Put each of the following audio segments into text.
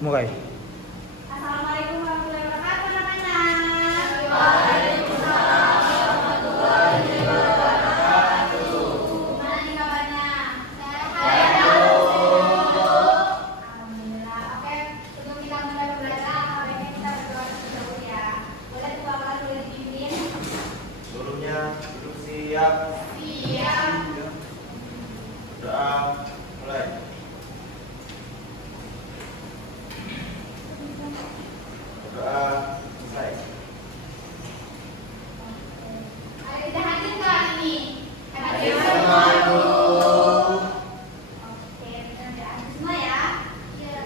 mulai. Assalamualaikum warahmatullahi wabarakatuh, anak-anak. Waalaikumsalam warahmatullahi wabarakatuh. Gimana nih kabarnya? Sehat, Bu. Alhamdulillah. Oke, sebelum kita mulai belajar, baiknya kita berdoa terlebih dahulu ya. Boleh tuh Bapak boleh dipimpin? Sebelumnya duduk siap. Siap. Doa mulai. Doa selesai. Ada kita hadir nggak hari ini? Hadir semua, Bu. Oke, kita hadir semua ya. Iya.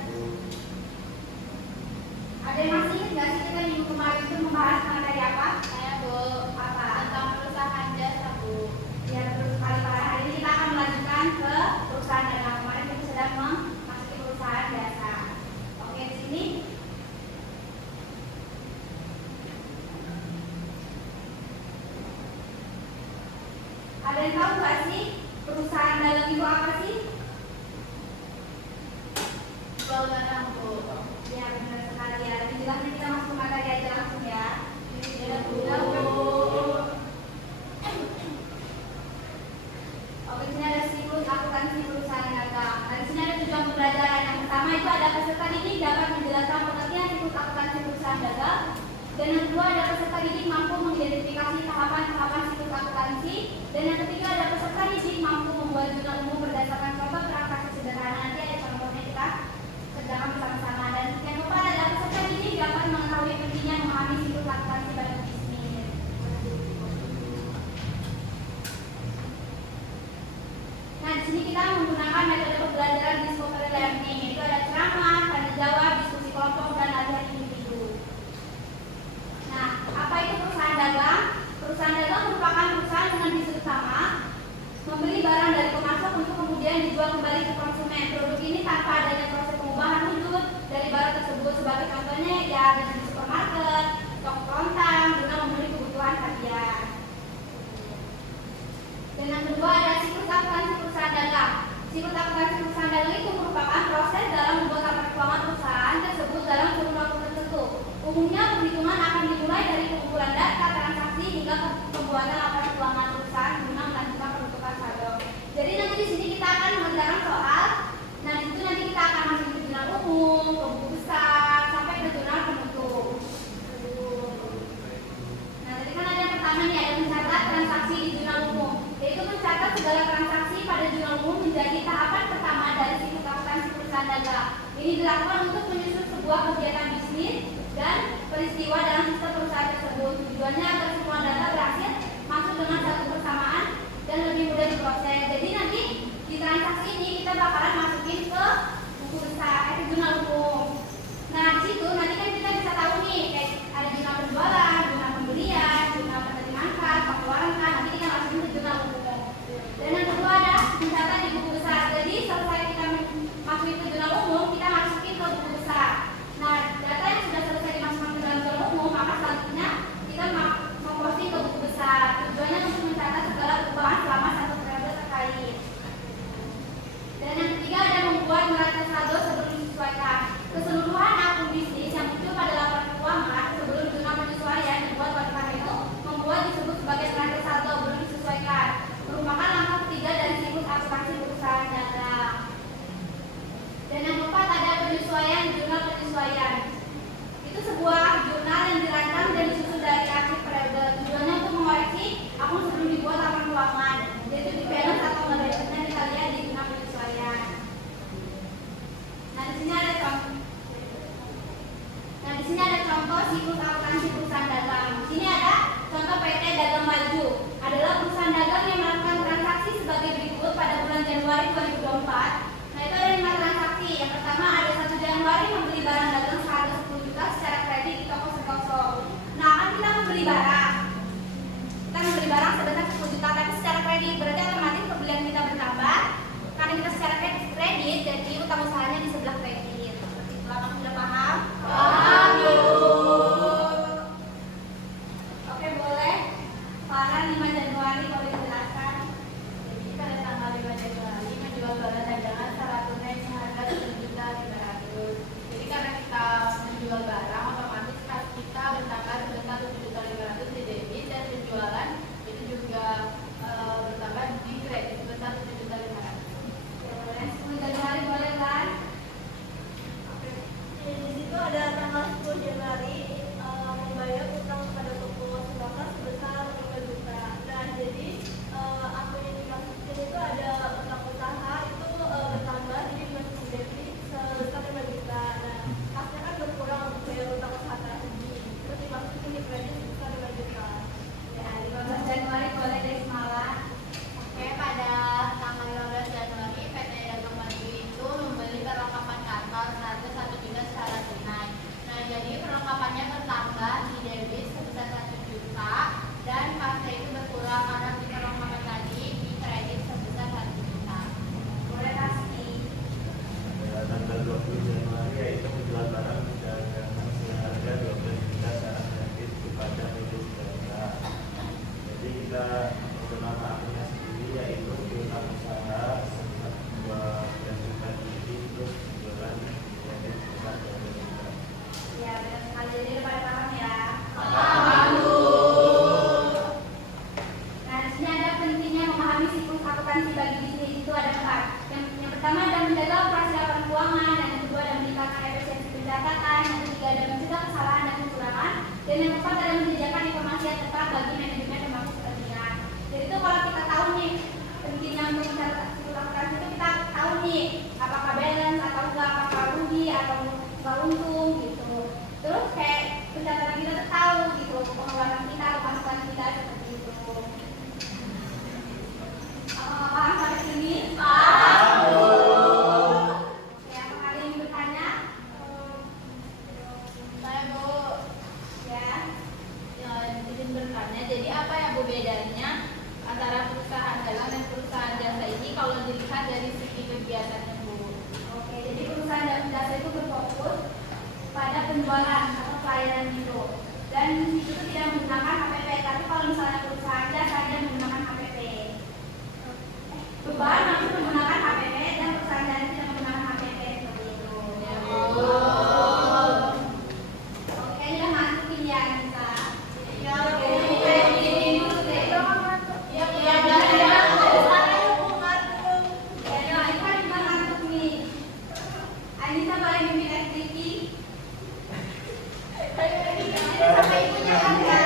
Ada yang masih ingat nggak sih kita minggu kemarin itu membahas materi apa? Saya, Bu. Apa? Tentang perusahaan jasa, Bu. Ya, terus kali pada hari ini kita akan melanjutkan ke perusahaan dagang. Kemarin kita sedang memasuki perusahaan jasa. Oke, di sini ada yang tahu nggak sih perusahaan dagang itu apa sih? Bangunan, Bu. Ya, benar sekali ya. Lebih jelasnya kita masuk materi aja langsung ya. Ya, Bu. Ya, Bu. Oke, di sini ada siklus akuntansi perusahaan dagang. Nah, di sini ada tujuan pembelajaran. Yang pertama itu ada peserta didik dapat menjelaskan pengertian siklus akuntansi perusahaan dagang. Dan yang kedua ada peserta didik mampu mengidentifikasi tahapan-tahapan siklus akuntansi. Dan yang ketiga ada peserta didik mampu membuat jurnal umum berdasarkan contoh transaksi sederhana. Nanti ada contohnya kita kerjakan bersama-sama. Dan yang keempat adalah peserta didik dapat mengetahui pentingnya memahami siklus akuntansi pada bisnis. Nah, di sini kita menggunakan metode pembelajaran discovery learning, yaitu ada ceramah, tanya jawab, diskusi kelompok, dan latihan individu. Nah, apa itu perusahaan dagang? Perusahaan dagang merupakan perusahaan dengan visi utama membeli barang dari pemasok untuk kemudian dijual kembali ke konsumen. Produk ini tanpa adanya proses pengubahan wujud dari barang tersebut. Sebagai contohnya ya ada di supermarket, toko kelontang, guna memenuhi kebutuhan harian. Dan yang kedua ada siklus akuntansi perusahaan dagang. Siklus akuntansi perusahaan dagang itu merupakan proses dalam membuat laporan keuangan perusahaan tersebut dalam kurun waktu tertentu. Umumnya perhitungan akan dimulai dari pengumpulan data transaksi hingga pembuatan laporan keuangan perusahaan guna melanjutkan penutupan saldo. Jadi nanti di sini kita akan mengerjakan soal. Nah di situ nanti kita akan masuk ke jurnal umum, ke buku besar, sampai ke jurnal penutup. Nah tadi kan ada yang pertama nih ada mencatat transaksi di jurnal umum, yaitu mencatat segala transaksi pada jurnal umum menjadi tahapan pertama dari siklus akuntansi perusahaan dagang. Ini dilakukan untuk menyusun sebuah kegiatan bisnis dan peristiwa dalam sistem perusahaan tersebut. Tujuannya agar semua data berhasil masuk dengan satu persamaan dan lebih mudah diproses. Jadi nanti di transaksi ini kita bakalan masukin ke buku besar, ke jurnal umum. Nah di situ nanti kan kita bisa tahu nih kayak ada jurnal penjualan, jurnal pembelian, jurnal penerimaan kas, pengeluaran kas. Nanti kita masukin ke jurnal umum. Dan yang kedua ada mencatat di buku besar. Jadi selesai kita masukin ke jurnal umum, kita masukin ke buku besar. Nah, data yang sudah selesai dimasukkan ke dalam jurnal umum, maka selanjutnya kita memposting ke buku besar. Tujuannya untuk mencatat segala perubahan selama satu periode terkait. Dan yang ketiga ada membuat neraca saldo sebelum disesuaikan. Keseluruhan akun bisnis yang muncul pada laporan keuangan sebelum jurnal penyesuaian dibuat oleh karena itu membuat disebut sebagai neraca saldo belum disesuaikan. Merupakan langkah ketiga dari siklus akuntansi perusahaan dagang. Dan yang keempat ada penyesuaian jurnal penyesuaian. Itu sebuah jurnal yang dirancang dan disusun dari akhir periode. Tujuannya untuk mengoreksi akun sebelum dibuat laporan keuangan, yaitu di balance atau ngebalance-nya kita lihat di jurnal penyesuaian. Nah di sini ada contoh. Nah di sini ada contoh siklus akuntansi perusahaan dagang. Di sini ada contoh PT Dagang Maju. Adalah perusahaan dagang yang melakukan transaksi sebagai berikut pada bulan Januari 2024. Nah itu ada 5 transaksi. Yang pertama ada 1 Januari membeli barang dagang seharga 10 juta secara kredit di toko Sekosong. Nah kan kita membeli barang. Kita membeli barang sebesar 10 juta tapi secara kredit. Berarti otomatis pembelian kita bertambah. Karena kita secara kredit, jadi utang usahanya di sebelah kredit. Seperti itu. Apakah sudah paham? Paham, Bu. Oke boleh. Para 5 Januari boleh dijelaskan. Jadi pada tanggal 5 Januari menjual barang buka untung gitu. Terus kayak pencatatan kita tuh tahu gitu pengeluaran kita, pemasukan kita seperti itu. Paham sampai sini? Paham. Oke, apakah ada yang bertanya? Saya Bu, Ya. izin bertanya. Jadi apa ya Bu bedanya antara perusahaan dagang dan perusahaan jasa ini kalau dilihat dari segi kegiatannya Bu? Oke, jadi perusahaan dan jasa itu berfokus pada penjualan atau pelayanan gitu. Dan itu tidak menggunakan HPP. Tapi kalau misalnya perusahaan jasa dia menggunakan HPP. Perubahan langsung menggunakan HPP dan perusahaan jasa tidak menggunakan HPP seperti itu. Ya Bu. Oke, ini udah masukin ya kita. Ya Oke, Bu. kita ini dulu deh. Ya Bu. Ya Bu. Ya, itu kan cuma ngantuk nih. Anissa boleh mimpin activity? Sampai ibunya kan ya.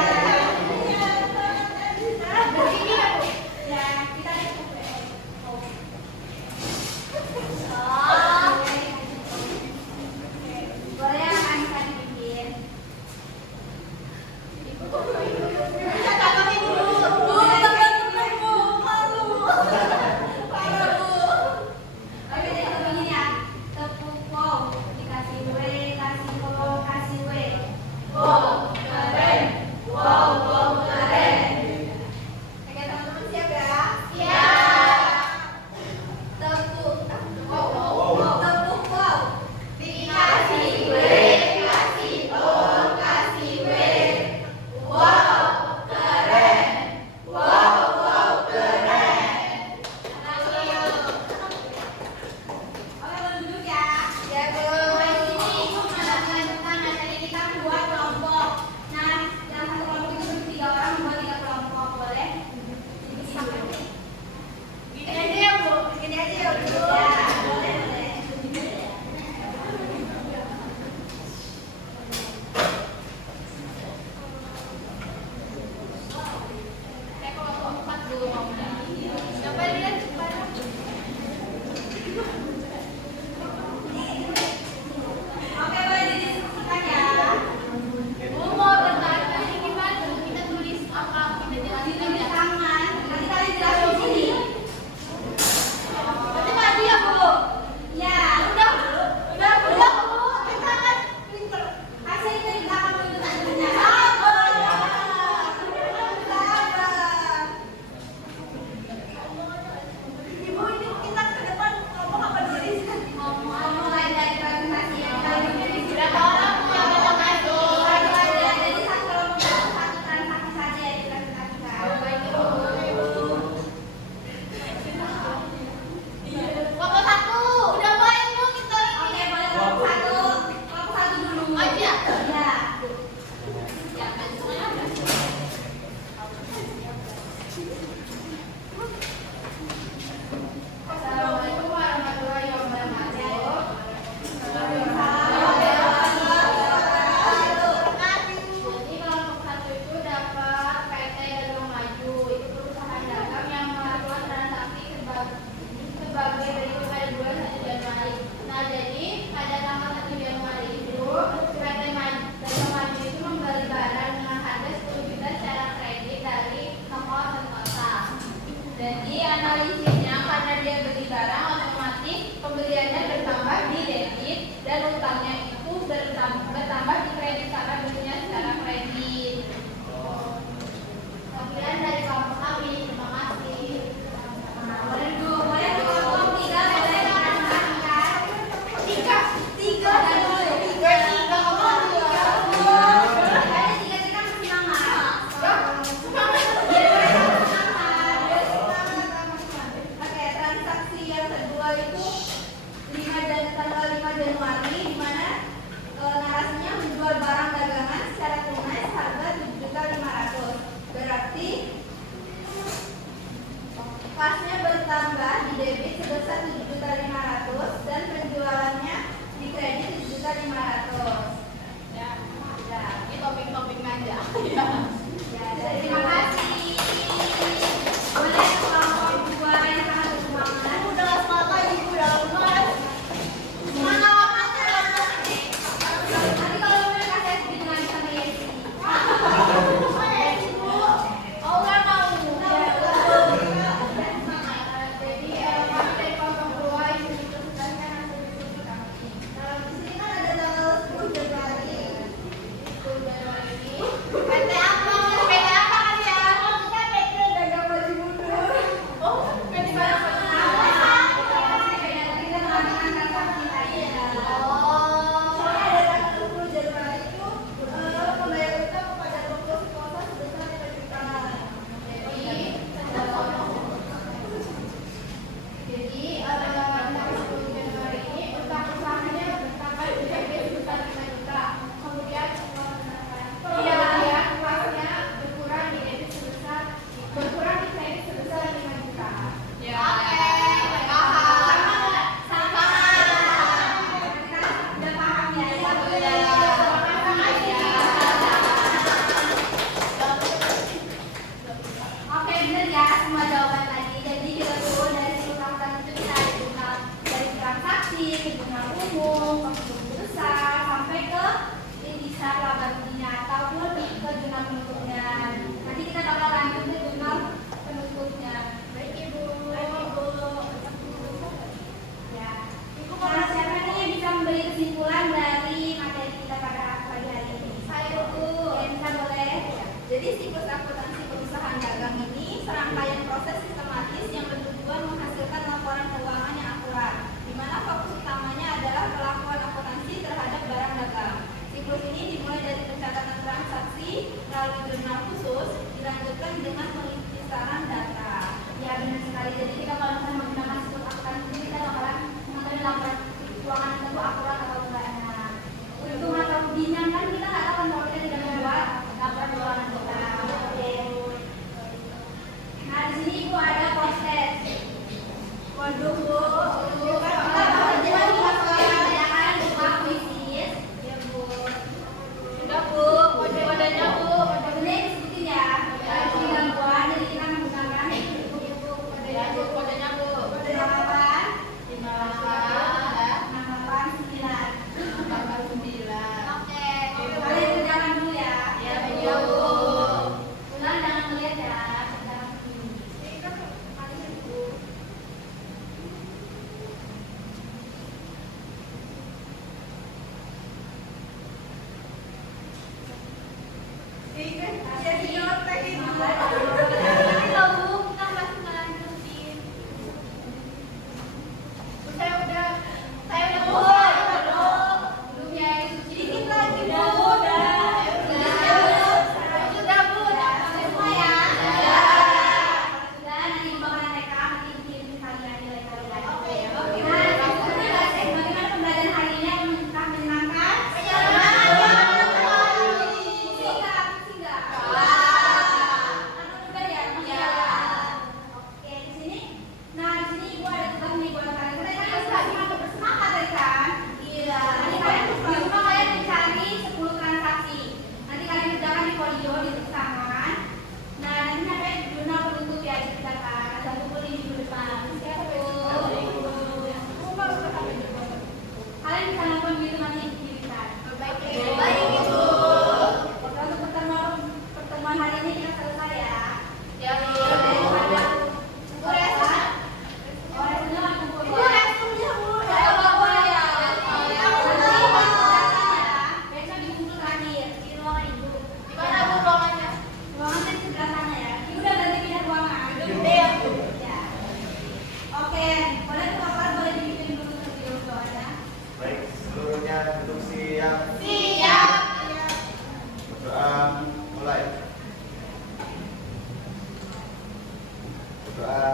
Berdoa